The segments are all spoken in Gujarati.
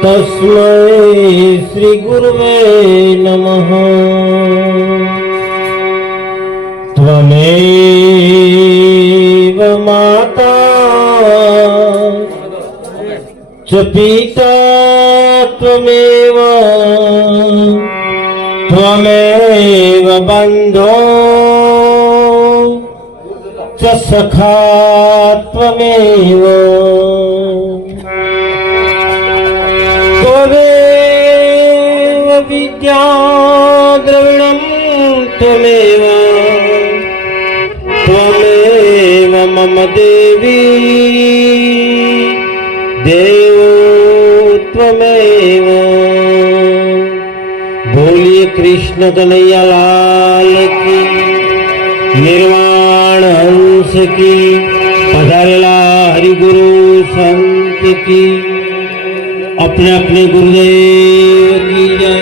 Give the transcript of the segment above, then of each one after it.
तस्मै श्री गुरुवे नमः। त्वमेव माता च पिता त्वमेव त्वमेव बन्धो च सखा त्वमेव। त्वमेव विद्या द्रविणं त्वमेव त्वमेव मम देवी देवो त्वमेव। बोलिए कृष्ण कन्हैया लाल की, निर्वाण हंस की, पधारेला हरिगुरु संत की। अपने अपने गुरुदेव की जय,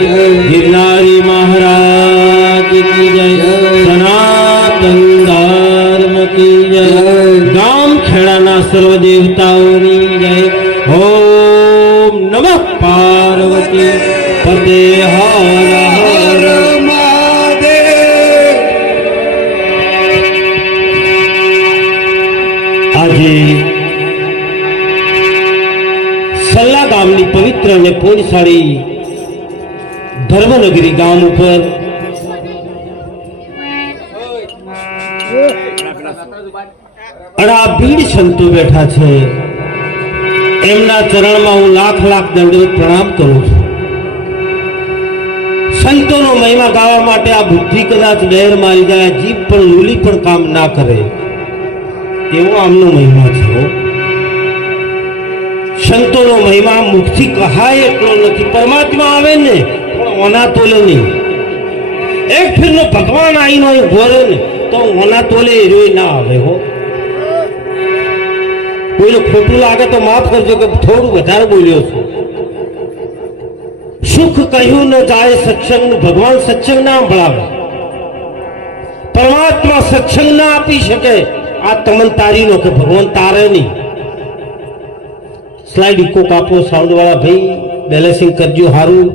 गिरनारी महाराज की जय, सनातन धर्म की जय, गाम खेड़ाना सर्व देवताओं जय। ओम नमः पार्वती पते हर हर महादेव। આજે સલ્લા ગામની પવિત્ર અને પુણ્યશાળી ધર્મનગરી ગામ ઉપર અડા ભીડ સંતો બેઠા છે। એમના ચરણમાં હું લાખ લાખ દંડવત પ્રણામ કરું છું। સંતોનો મહિમા ગાવા માટે આ બુદ્ધિ કદાચ ડેર મારી જાય, જીભ પણ લૂલી પણ કામ ના કરે, એવો આમનો મહિમા છે। સંતોનો મહિમા મુખથી કહાય એટલો નથી। પરમાત્મા આવે ને પણ ઓના તોલે નહીં। એક ફીરનો ભગવાન આવીને ઉભો રહે ને તો ઓના તોલે એરોય ના આવે હો। કોઈને ખોટું લાગે તો માફ કરજો કે થોડું વધારે બોલ્યો છું। સુખ કહ્યું ન જાય સત્સંગ, ભગવાન સત્સંગ ના સંભળાવે, પરમાત્મા સત્સંગ ના આપી શકે। આ તમન તારી નો કે ભગવાન તારે નહીં। સ્લાઇડ ઇકો કાપો, સાઉન્ડ વાળા ભાઈ બેલેન્સિંગ કરજો હારું,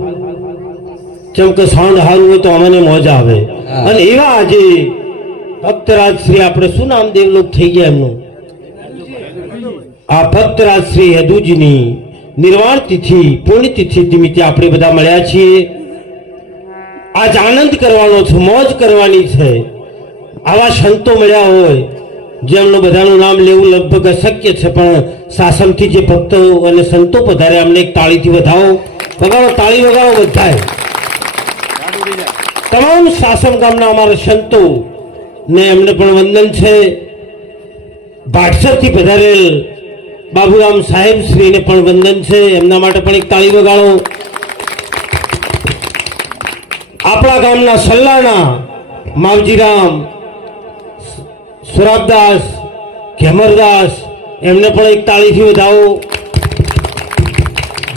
જેમ કે સાઉન્ડ હારું હોય તો અમને મોજ આવે। અને એવા આજે ભક્તરાજ શ્રી, આપણે શું નામ દેવલોક થઈ ગયા એમનું, આ ભક્તરાજ શ્રી યદુજીની નિર્વાણ તિથિ પુણ્ય તિથિ નિમિત્તે આપણે બધા મળ્યા છીએ। આજ આનંદ કરવાનો છે, મોજ કરવાની છે। આવા સંતો મળ્યા હોય જેમનું બધાનું નામ લેવું લગભગ અશક્ય છે, પણ શાસનથી જે ભક્તો અને સંતો પધારે અમને એક તાળીથી વધાવો, વગાડો, તાળી વગાડો બધાય। તમામ શાસન ગામના અમારા સંતો ને એમને પણ વંદન છે। ભાટસરથી પધારેલ બાબુરામ સાહેબ શ્રીને પણ વંદન છે, એમના માટે પણ એક તાળી વગાડો। આપણા ગામના સલ્લાના માવજીરામ, સુરાબદાસ, ખેમરદાસ, એમને પણ એક તાળીથી વધાવો।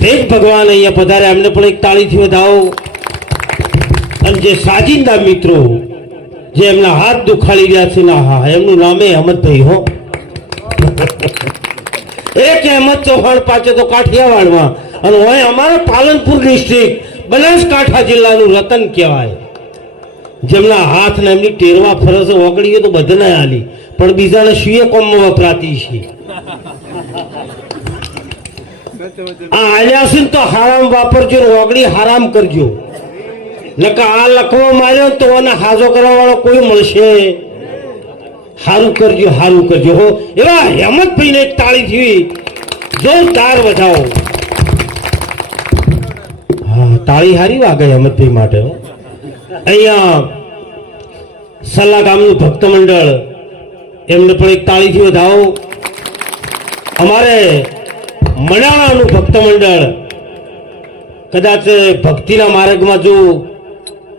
ભેગ ભગવાન અહીંયા પધારે, એમને પણ એક તાળીથી વધાવો। અને જે સાજિંદા મિત્રો જે એમના હાથ દુખાડી રહ્યા છે ને, હા, એમનું નામે અહેમદભાઈ હો। એક અહેમદ ચૌહાણ પાછે તો કાઠિયાવાડમાં, અને હોય અમારા પાલનપુર ડિસ્ટ્રિક્ટ બનાસકાંઠા જિલ્લાનું રતન કહેવાય। જેમના હાથ ને એમની ટેરવા ફરસ ઓગળી તો બધાને આલી, પણ બીજાને શીએ કોમમાં વપરાતી છે। આ આલ્યા છે તો હારામ વાપરજો, ઓગળી હારામ કરજો, નકા આ લખવો માર્યો તો એને હાજો કરવા વાળો કોઈ મળશે। હારું કરજો, હારું કરજો હો। એવા હેમંતભાઈને એક તાળીથી જોરદાર વધાવો। હા, તાળી હારી વાગે હેમંતભાઈ માટે। અહીંયા સલ્લા ગામનું ભક્ત મંડળ, એમને પણ એક તાળીથી વધાવો। અમારે મડાણાનું ભક્ત મંડળ, કદાચ ભક્તિના માર્ગમાં જો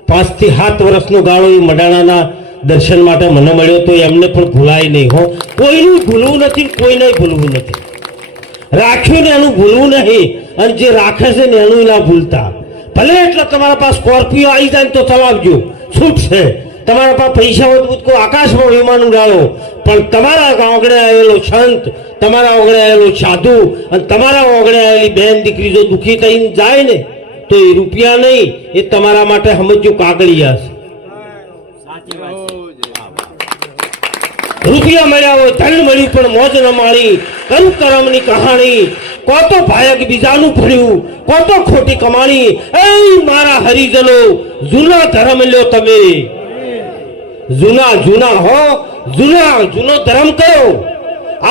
5 થી 7 વર્ષનો ગાળો એ મડાણાના દર્શન માટે મને મળ્યો તો એમને પણ ભૂલાય નહીં હો। કોઈનું ભૂલવું નથી, કોઈને ભૂલવું નથી। રાખ્યું ને એનું ભૂલવું નહીં, અને જે રાખે છે ને એનું ના ભૂલતા। ભલે એટલે તમારા પાસે સ્કોર્પિયો આવી જાય તો ચલાવજો, છૂટ છે, તમારા પાસે પૈસા હોય તો કોઈ આકાશમાં વિમાન ઉડાડો, પણ તમારા ઓગણે આવેલો સંત, તમારા ઓગણે આવેલો સાધુ અને તમારા ઓગણે આવેલી બેન દીકરી જો દુઃખી થઈને જાય ને તો એ રૂપિયા નહીં, એ તમારા માટે સમજો કાગળિયા છે. રૂપિયા મળ્યા હોય, ધન મળ્યું પણ મોજ ન માણી, કરું કરમની કહાણી, કોતો ભાયક બીજાનું ભર્યું, કોતો ખોટી કમાણી. એ મારા હરિજનો જૂના ધર્મ લ્યો તમે, જૂના હો, જૂનો ધર્મ કરો,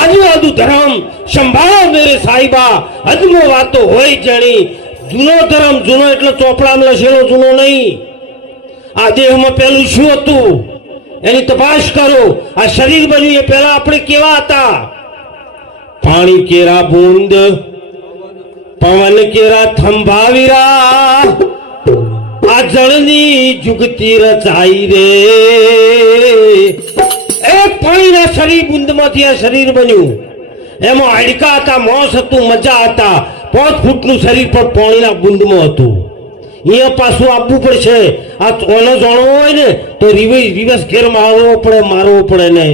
આજુ ધર્મ સંભાળો મેરે સાહિબા, અજમો વાતો હોય જાણી. જૂનો ધર્મ, જૂનો એટલે ચોપડામાં લખેલો જૂનો નહીં. આ દેહમાં પેલું શું હતું એની તપાસ કરો. આ શરીર બન્યું એ પહેલા આપણે કેવા હતા? પાણી કેરા બૂંદ, પવન કેરા થંભાવીરા, આ જળની જુગતી રચાઈ રે. એક પાણીના શરીર બુંદમાંથી આ શરીર બન્યું. એમાં હાડકા હતા, મોસ હતું, મજા હતા. 5 ફૂટનું શરીર પણ પાણીના બુંદમાં હતું. અહીંયા પાછું આપવું પડશે. આ ઓનો જાણવો હોય ને તો રિવર્સ ઘેર મારવો પડે ને.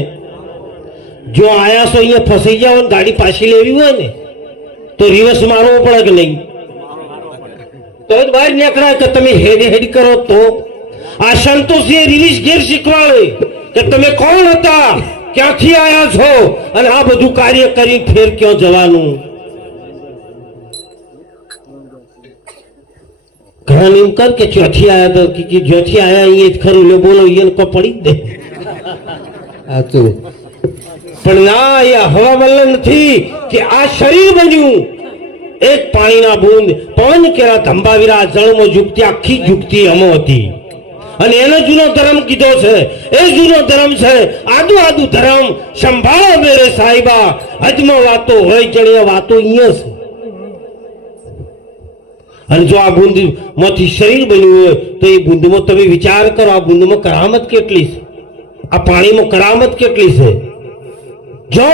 જો આયા છો અહીંયા ફસાઈ જાવ ને ગાડી પાછી લેવી હોય ને તો રિવર્સ મારવો પડે કે નહીં? તો બહાર નીકળાય કે તમે હેડ કરો. તો આ સંતોષે રિવર્સ ઘેર શીખવાડે કે તમે કોણ હતા, ક્યાંથી આયા છો અને આ બધું કાર્ય કરી ફેર ક્યાં જવાનું. ઘણા એમ કર કે ચોથી આયા તો જ્યોથી આયા અહીંયા જ ખરું લે બોલો એને કો પડી જ દે. પણ ના, એ હવા મલ્લ નથી કે આ શરીર બન્યું એક પાણીના બૂંદ, પવન કેરા ધંભાવીરા, જળમાં જુગતી, આખી જુગતી અમો હતી. અને એનો જૂનો ધર્મ કીધો છે. એ જૂનો ધર્મ છે આદુ ધર્મ સંભાળો મેરે સાહિબા, હજમાં વાતો હોય જણીએ, વાતો અહીંયા છે. અને જો આ બુંદ માંથી શરીર બન્યું હોય તો એ બુંદમાં તમે વિચાર કરો, આ બુંદમાં કરામત કેટલી છે, આ પાણીમાં કરામત કેટલી છે. જો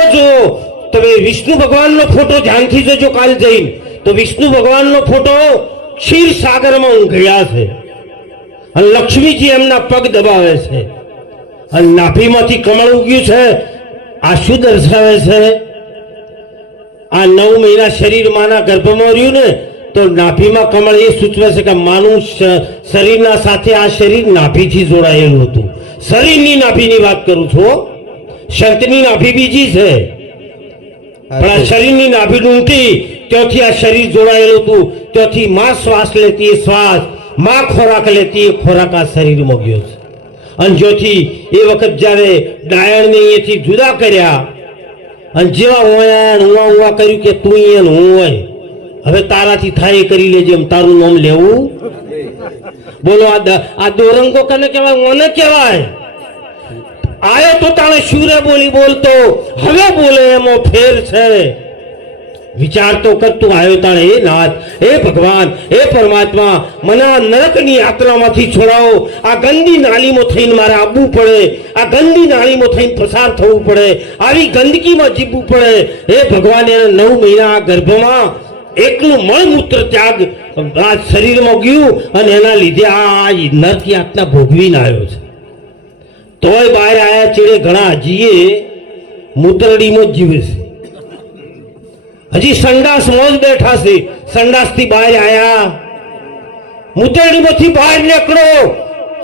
તમે વિષ્ણુ ભગવાનનો ફોટો ધ્યાનથી જોજો કાલ જઈને, તો વિષ્ણુ ભગવાનનો ફોટો ક્ષીર સાગરમાં ઊંઘ્યા છે અને લક્ષ્મીજી એમના પગ દબાવે છે અને નાભીમાંથી કમળ ઉગ્યું છે. આ શું દર્શાવે છે? આ 9 મહિના શરીર માના ગર્ભમાં રહ્યું ને તો નાભીમાં કમળ એ સૂચવે છે કે માનું શરીરના સાથે આ શરીર નાભીથી જોડાયેલું હતું. શરીરની નાભીની વાત કરું છું, સંતની નાભી બીજી છે, પણ આ શરીરની નાભી ઊંટી, ત્યાંથી આ શરીર જોડાયેલું હતું. ત્યાંથી માં શ્વાસ લેતી એ શ્વાસ, માં ખોરાક લેતી એ ખોરાક આ શરીરમાં ગયો છે. અને જ્યોથી એ વખત જ્યારે ડાયણને અહીંયાથી જુદા કર્યા અને જેવા ઉવા કર્યું કે તું અહીંયા હું હોય, હવે તારાથી થાય કરી લેજે, એમ તારું નામ લેવું. બોલો આ દોરંગો કને કહેવાય? મને કહેવાય. આયો તો તાણે શુરે બોલતો, હવે બોલે એમાં ફેર છે. વિચાર તો કરતું આવ્યો તાણે, એ નાથ, એ ભગવાન, એ પરમાત્મા, મને આ નરકની યાત્રામાંથી છોડાવો. આ ગંદી નાળીમાં થઈને મારે આવવું પડે, આ ગંદી નાળીમાં થઈને પસાર થવું પડે, આવી ગંદકીમાં જીવવું પડે. એ ભગવાન એને 9 મહિના આ ગર્ભમાં એકલું મળમૂત્ર ત્યાગ આ શરીરમાં ગયું અને એના લીધે આ નરક યાતના ભોગવીને આવ્યો છે. તોય બહાર આયા ચીડે ઘણા હજીએ મૂતરડીમાં જ જીવે છે, હજી સંડાસમાં જ બેઠા છે. સંડાસથી બહાર આયા, મૂતરડીમાંથી બહાર નીકળો,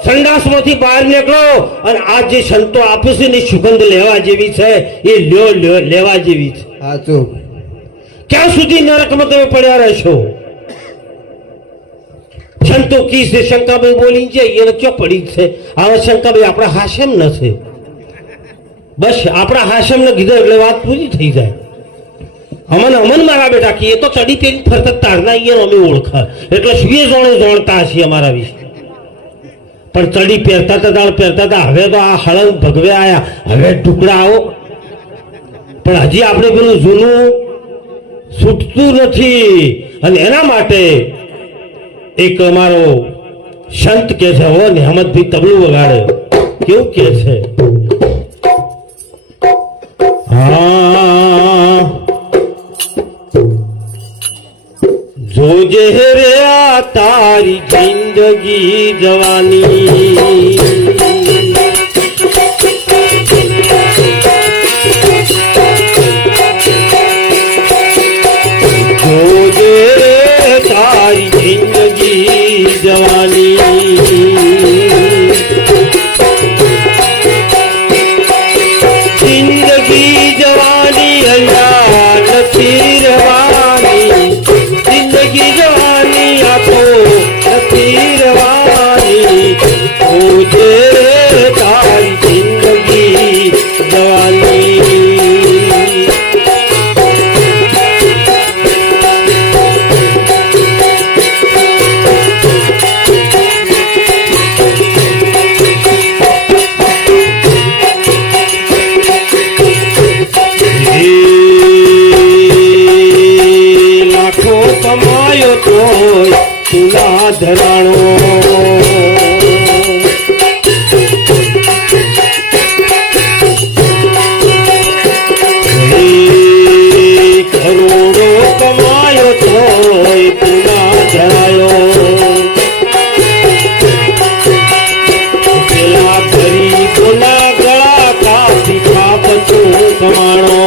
સંડાસમાંથી બહાર નીકળો અને આ જે સંતો આપે છે ને સુગંધ લેવા જેવી છે, એ લેવા જેવી છે. સાચું. ક્યાં સુધી નરકમાં તમે પડ્યા રહેશો? સંતો કી છે શંકાભાઈ બોલી છે, એને ક્યાં પડી છે? હવે શંકાભાઈ આપણા હાશમ નથી, બસ આપણા હાશમ ને કીધું એટલે વાત પૂરી થઈ જાય. અમન મારા બેટા કે એ તો ચડી પેલી ફરતા તારના અહીંયા અમે ઓળખા એટલે સુએ જાણતા હશે અમારા વિશે. પણ ચડી પહેરતા હતા, હવે તો આ હળંગ ભગવે આયા, હવે ટુકડા આવો. પણ હજી આપણે પેલું જૂનું છૂટતું નથી. અને એના માટે એક અમારો સંત કે છે, હો નેહમદભાઈ તબલું વગાડે, કેવું કે છે? હા, જોજે રે આ તારી જિંદગી જવાની, પીરવાની પૂજે તારી જિંદગી જવાની લાખો કમાયો તોય તુલા ધરાણો કરોડો કમાયો તોય તુલા ધરાયો પેલા ગરીબોના ગળા કાપી પાપ તું કમાણો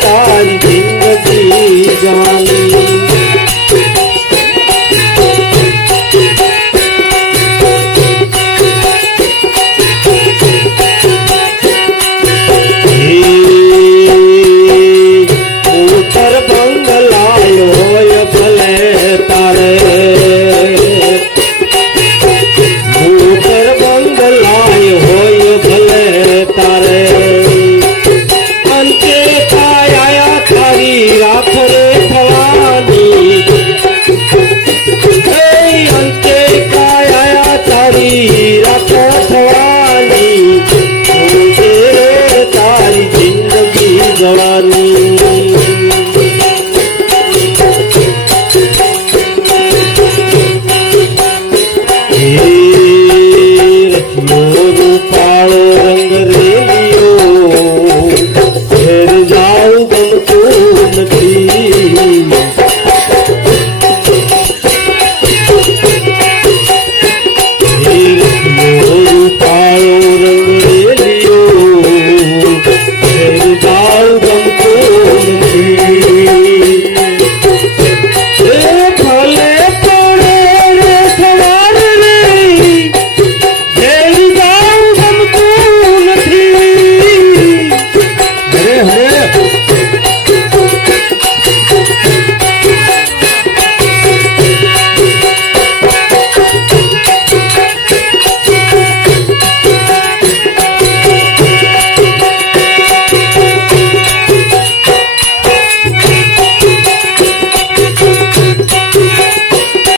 તારી જિંદગી જવાની ઉપર બંગલાયો હોય ભલે તારે ઉપર બંગલાયો હોય ભલે તારે અંતે કાયા તારી રાખરે થવાની અંતે કાયા તારી રાખો થવાની તારી જિંદગી જવાની રૂપાળો રંગ રેલિયો ઘેર જાઉં ગમતું નથી